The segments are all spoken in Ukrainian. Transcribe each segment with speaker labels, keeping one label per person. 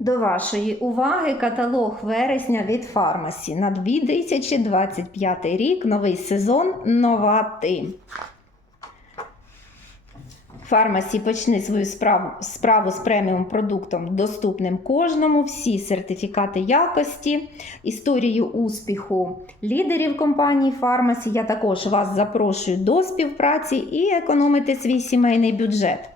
Speaker 1: До вашої уваги каталог вересня від Фармасі на 2025 рік. Новий сезон. Нова ти. Фармасі почни свою справу, справу з преміум продуктом, доступним кожному. Всі сертифікати якості, історію успіху лідерів компанії Фармасі. Я також вас запрошую до співпраці і економити свій сімейний бюджет.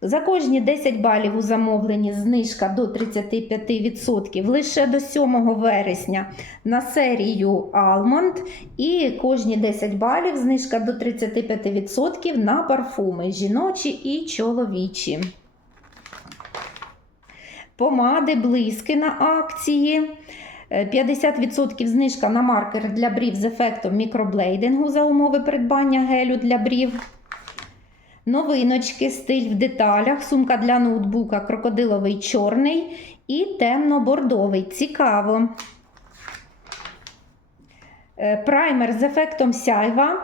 Speaker 1: За кожні 10 балів у замовленні знижка до 35% лише до 7 вересня на серію Almond. І кожні 10 балів знижка до 35% на парфуми жіночі і чоловічі. Помади, блиски на акції. Е, 50% знижка на маркер для брів з ефектом мікроблейдингу за умови придбання гелю для брів. Новиночки, стиль в деталях, сумка для ноутбука крокодиловий чорний і темно-бордовий. Цікаво. Е, Праймер з ефектом сяйва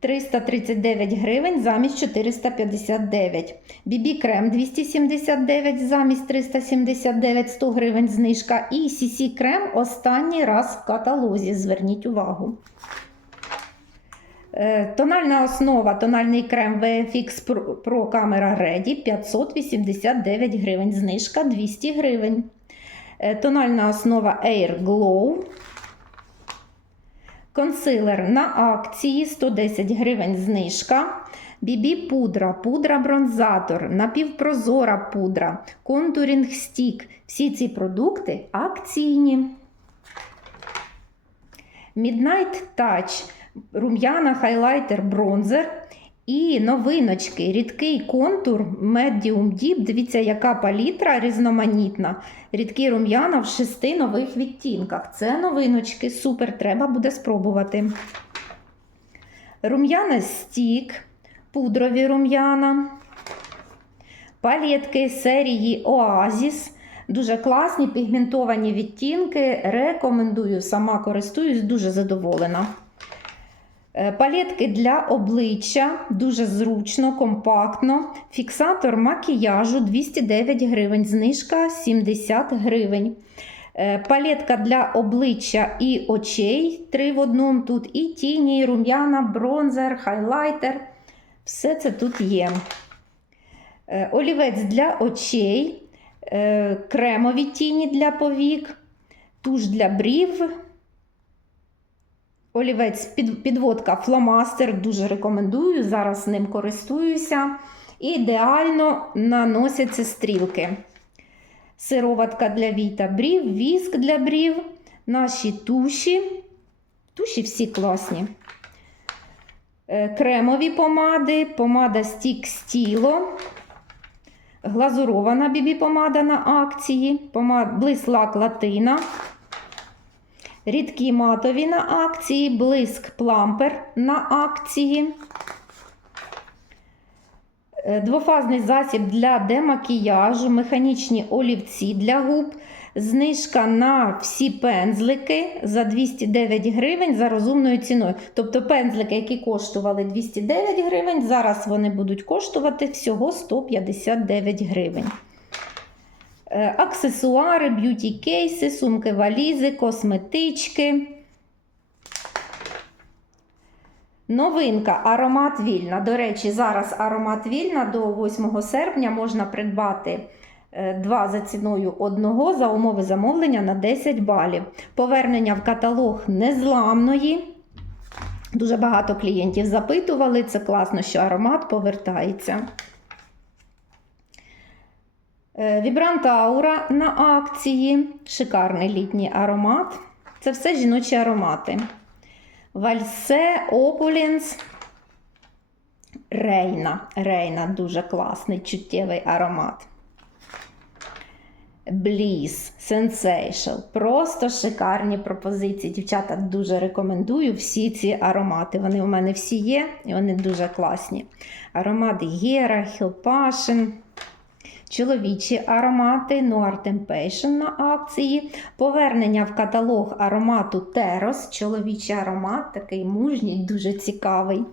Speaker 1: 339 гривень замість 459. Бібі крем 279 замість 379 100 гривень знижка. І CC крем останній раз в каталозі. Зверніть увагу. Е, Тональна основа, тональний крем VFX Pro- Camera Ready 589 гривень, знижка 200 гривень. Е, Тональна основа Air Glow. Консилер на акції 110 гривень знижка. BB пудра, пудра бронзатор, напівпрозора пудра, контурінг стік. Всі ці продукти акційні. Midnight Touch, рум'яна, хайлайтер, бронзер. І новиночки, рідкий контур Medium Deep. Дивіться, яка палітра різноманітна. Рідкі рум'яна в шести нових відтінках. Це новиночки, супер, треба буде спробувати. Рум'яна стік, пудрові рум'яна. Палетки серії Oasis. Дуже класні пігментовані відтінки. Рекомендую, сама користуюсь, дуже задоволена. Е, Палетки для обличчя дуже зручно, компактно. Фіксатор макіяжу 209 гривень, знижка 70 гривень. Е, Палетка для обличчя і очей 3 в одному тут. І тіні, і рум'яна, бронзер, хайлайтер. Все це тут є. Е, Олівець для очей, кремові тіні для повік, туш для брів. Олівець під, підводка фломастер, дуже рекомендую. Зараз ним користуюся. Ідеально наносяться стрілки. Сироватка для вій та брів, віск для брів, наші туші. Туші всі класні. Е, Кремові помади, помада стік стіло. Глазурована бібі-помада на акції, помад, блиск лак латина. Рідкі матові на акції, блиск плампер на акції. Е, Двофазний засіб для демакіяжу, механічні олівці для губ. Знижка на всі пензлики за 209 гривень за розумною ціною. Тобто пензлики, які коштували 209 гривень, зараз вони будуть коштувати всього 159 гривень. Е, Аксесуари, б'юті кейси, сумки, валізи, косметички. Новинка аромат вільна. До речі, зараз аромат вільна до 8 серпня можна придбати е, два за ціною одного за умови замовлення на 10 балів. Повернення в каталог незламної. Дуже багато клієнтів запитували. Це класно, що аромат повертається. Е, Вібрант Аура на акції. Шикарний літній аромат. Це все жіночі аромати. Вальсе, Опулінс, Рейна. Рейна дуже класний, чуттєвий аромат. Бліс, Sensation. Просто шикарні пропозиції. Дівчата дуже рекомендую всі ці аромати. Вони у мене всі є і вони дуже класні. Аромат Гера, Хілпашин. Чоловічі аромати Noir Temptation на акції. Повернення в каталог аромату Терос. Чоловічий аромат, такий мужній, дуже цікавий.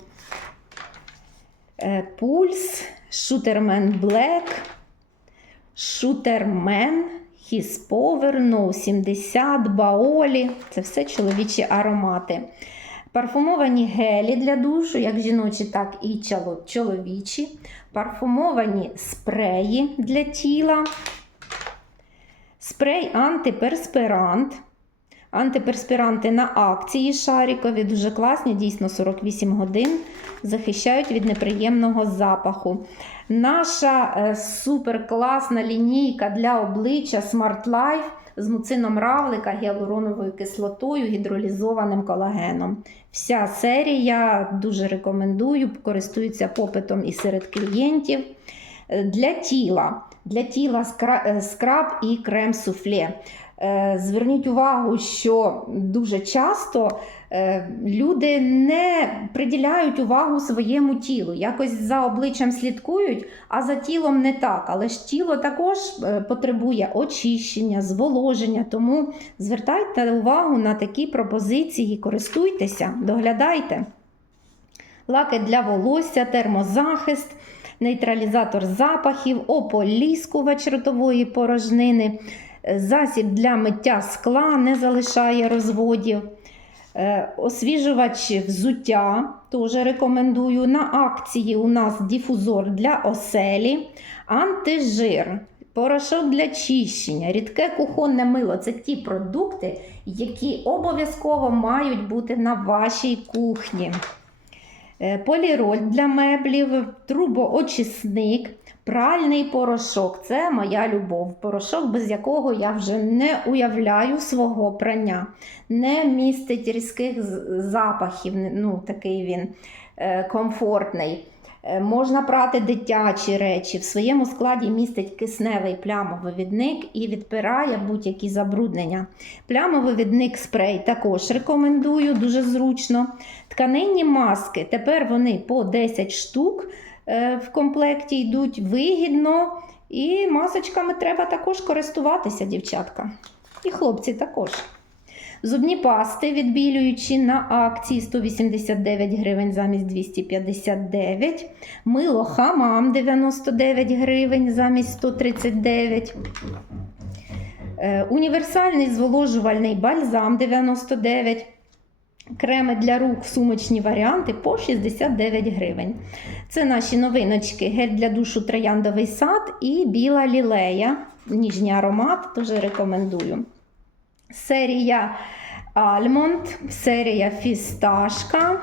Speaker 1: Е, Пульс, Шутермен Black, Шутермен Power, No 70, Baolі. Це все чоловічі аромати. Парфумовані гелі для душу, як жіночі, так і чоловічі. Парфумовані спреї для тіла. Спрей антиперспирант. Антиперспіранти на акції шарикові, дуже класні, дійсно 48 годин захищають від неприємного запаху. Наша е, суперкласна лінійка для обличчя Smart Life з муцином равлика, гіалуроновою кислотою, гідролізованим колагеном. Вся серія дуже рекомендую, користується попитом і серед клієнтів. Е, Для тіла. Для тіла е, скраб і крем суфле. Е, Зверніть увагу, що дуже часто е, люди не приділяють увагу своєму тілу. Якось за обличчям слідкують, а за тілом не так. Але ж тіло також е, потребує очищення, зволоження. Тому звертайте увагу на такі пропозиції, користуйтеся, доглядайте. Лаки для волосся, термозахист, нейтралізатор запахів, ополіскувач ротової порожнини, засіб для миття скла не залишає розводів. Е, Освіжувач взуття теж рекомендую. На акції у нас дифузор для оселі, антижир, порошок для чищення, рідке кухонне мило це ті продукти, які обов'язково мають бути на вашій кухні. Е, Поліроль для меблів, трубоочисник, пральний порошок це моя любов. Порошок, без якого я вже не уявляю свого прання. Не містить різких запахів, ну такий він е, комфортний. Е, Можна прати дитячі речі. В своєму складі містить кисневий плямовивідник і відпирає будь-які забруднення. Плямовивідник спрей також рекомендую, дуже зручно. Тканинні маски. Тепер вони по 10 штук в комплекті йдуть вигідно. І масочками треба також користуватися, дівчатка. І хлопці також. Зубні пасти відбілюючі на акції 189 гривень замість 259. Мило хамам 99 гривень замість 139. Е, Універсальний зволожувальний бальзам 99. Креми для рук, сумочні варіанти по 69 гривень. Це наші новиночки: гель для душу трояндовий сад і біла лілея. Ніжній аромат, теж рекомендую. Серія Альмонд, серія Фісташка.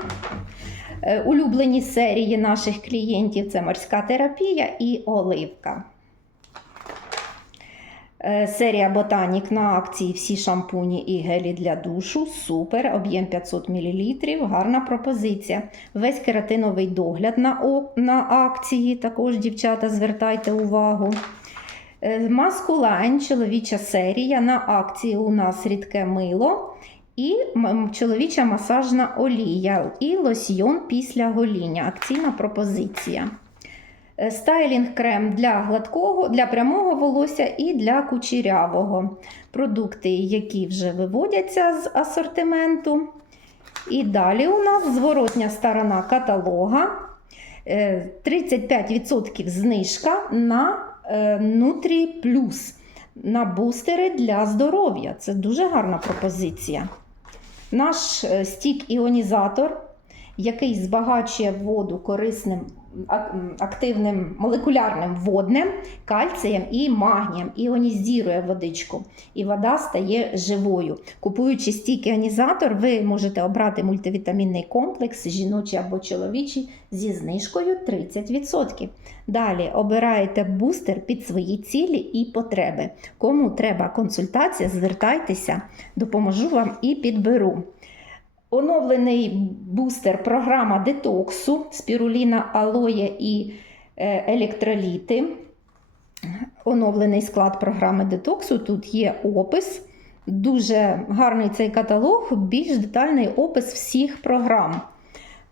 Speaker 1: Е, Улюблені серії наших клієнтів це морська терапія і оливка. Е, Серія Ботанік на акції всі шампуні і гелі для душу. Супер, об'єм 500 мл, гарна пропозиція. Весь кератиновий догляд на, о- на акції. Також, дівчата, звертайте увагу. Е, Маскулайн, чоловіча серія. На акції у нас рідке мило і чоловіча масажна олія і лосьйон після гоління. Акційна пропозиція. Е, Стайлінг крем для гладкого, для прямого волосся і для кучерявого. Продукти, які вже виводяться з асортименту. І далі у нас зворотня сторона каталога. Е, 35% знижка на е, Нутрі Плюс на бустери для здоров'я. Це дуже гарна пропозиція. Наш е, стік-іонізатор, який збагачує воду корисним активним молекулярним воднем, кальцієм і магнієм, іонізує водичку, і вода стає живою. Купуючи стік-іонізатор, ви можете обрати мультивітамінний комплекс, жіночий або чоловічий, зі знижкою 30%. Далі обираєте бустер під свої цілі і потреби. Кому треба консультація, звертайтеся, допоможу вам і підберу. Оновлений бустер програма детоксу, спіруліна, алоє і е, електроліти. Оновлений склад програми детоксу. Тут є опис. Дуже гарний цей каталог, більш детальний опис всіх програм.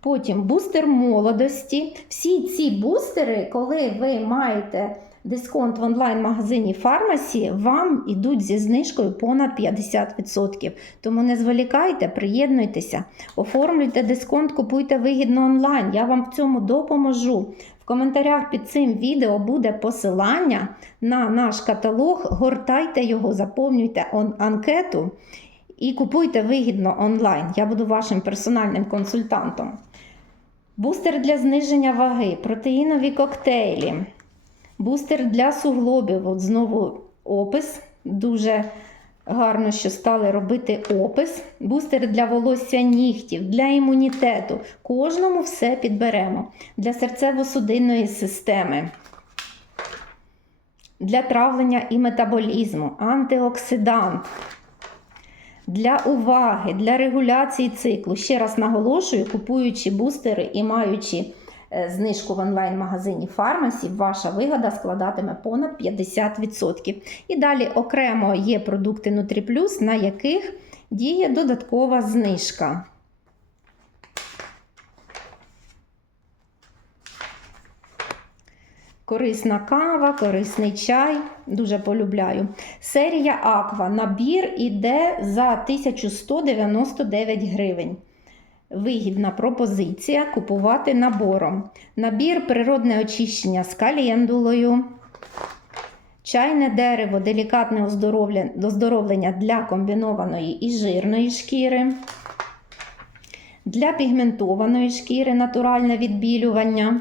Speaker 1: Потім бустер молодості. Всі ці бустери, коли ви маєте дисконт в онлайн-магазині Фармасі вам ідуть зі знижкою понад 50%. Тому не зволікайте, приєднуйтеся, оформлюйте дисконт, купуйте вигідно онлайн. Я вам в цьому допоможу. В коментарях під цим відео буде посилання на наш каталог. Гортайте його, заповнюйте анкету і купуйте вигідно онлайн. Я буду вашим персональним консультантом. Бустер для зниження ваги, протеїнові коктейлі, бустер для суглобів. От знову опис. Дуже гарно, що стали робити опис. Бустер для волосся нігтів, для імунітету. Кожному все підберемо. Для серцево-судинної системи. Для травлення і метаболізму, антиоксидант, для уваги, для регуляції циклу. Ще раз наголошую, купуючи бустери і маючи знижку в онлайн-магазині Фармасі, ваша вигода складатиме понад 50%. І далі окремо є продукти Нутріплюс, на яких діє додаткова знижка. Корисна кава, корисний чай. Дуже полюбляю. Серія Аква. Набір іде за 1199 гривень. Вигідна пропозиція купувати набором. Набір природне очищення з календулою. Чайне дерево, делікатне оздоровлення- для комбінованої і жирної шкіри. Для пігментованої шкіри натуральне відбілювання.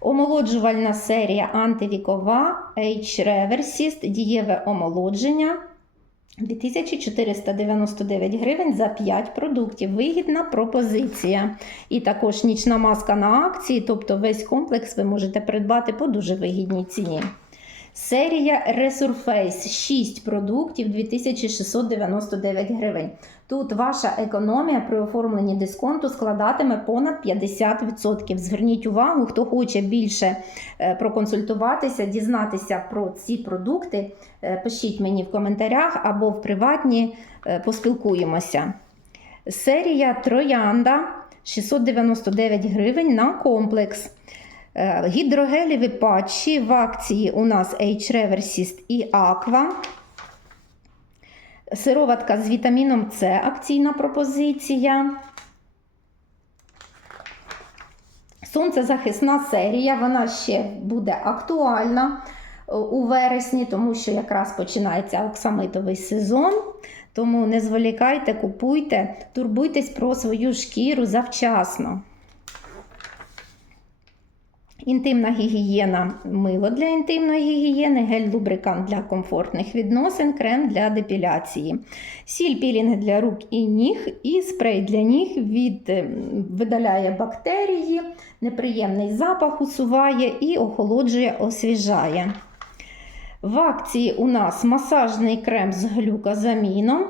Speaker 1: Омолоджувальна серія антивікова H Reversist дієве омолодження 2499 гривень за 5 продуктів. Вигідна пропозиція. І також нічна маска на акції, тобто весь комплекс ви можете придбати по дуже вигідній ціні. Серія Resurface 6 продуктів 2699 гривень. Тут ваша економія при оформленні дисконту складатиме понад 50%. Зверніть увагу, хто хоче більше е, проконсультуватися, дізнатися про ці продукти, е, пишіть мені в коментарях або в приватні е, поспілкуємося. Серія Троянда 699 гривень на комплекс. Е, Гідрогелеві патчі в акції у нас H Reversist і Aqua. Сироватка з вітаміном С акційна пропозиція. Сонцезахисна серія, вона ще буде актуальна е, у вересні, тому що якраз починається оксамитовий сезон. Тому не зволікайте, купуйте, турбуйтесь про свою шкіру завчасно. Інтимна гігієна, мило для інтимної гігієни, гель-лубрикант для комфортних відносин, крем для депіляції, сіль пілінг для рук і ніг, і спрей для ніг від, е, видаляє бактерії, неприємний запах усуває і охолоджує, освіжає. В акції у нас масажний крем з глюкозаміном.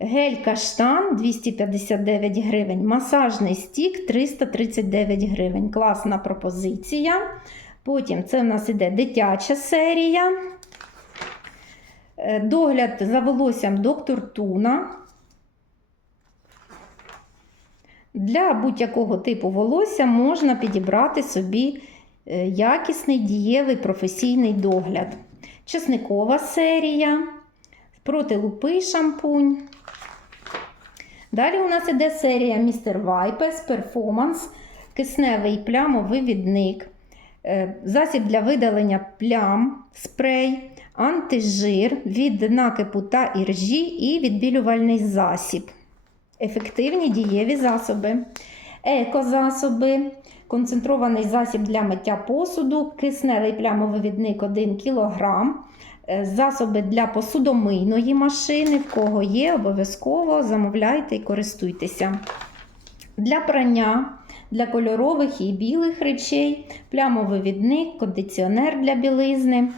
Speaker 1: Гель каштан 259 гривень, масажний стік 339 гривень. Класна пропозиція. Потім це в нас іде дитяча серія. Е, Догляд за волоссям доктор Туна. Для будь-якого типу волосся можна підібрати собі е, якісний дієвий професійний догляд. Чесникова серія, проти лупи шампунь. Далі у нас іде серія Mr. Wipes Performance, кисневий плямовивідник, е, засіб для видалення плям, спрей, антижир від накипу та іржі і відбілювальний засіб. Ефективні дієві засоби, екозасоби, концентрований засіб для миття посуду, кисневий плямовивідник 1 кг, засоби для посудомийної машини, в кого є, обов'язково замовляйте і користуйтеся. Для прання, для кольорових і білих речей, плямовивідник, кондиціонер для білизни.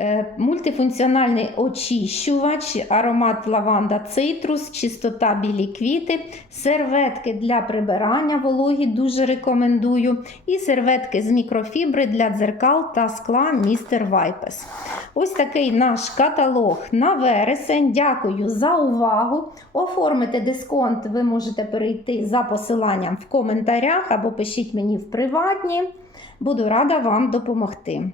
Speaker 1: Е, Мультифункціональний очищувач, аромат лаванда цитрус, чистота білі квіти, серветки для прибирання вологі дуже рекомендую. І серветки з мікрофібри для дзеркал та скла Mr. Wipes. Ось такий наш каталог на вересень. Дякую за увагу. Оформити дисконт ви можете перейти за посиланням в коментарях або пишіть мені в приватні. Буду рада вам допомогти.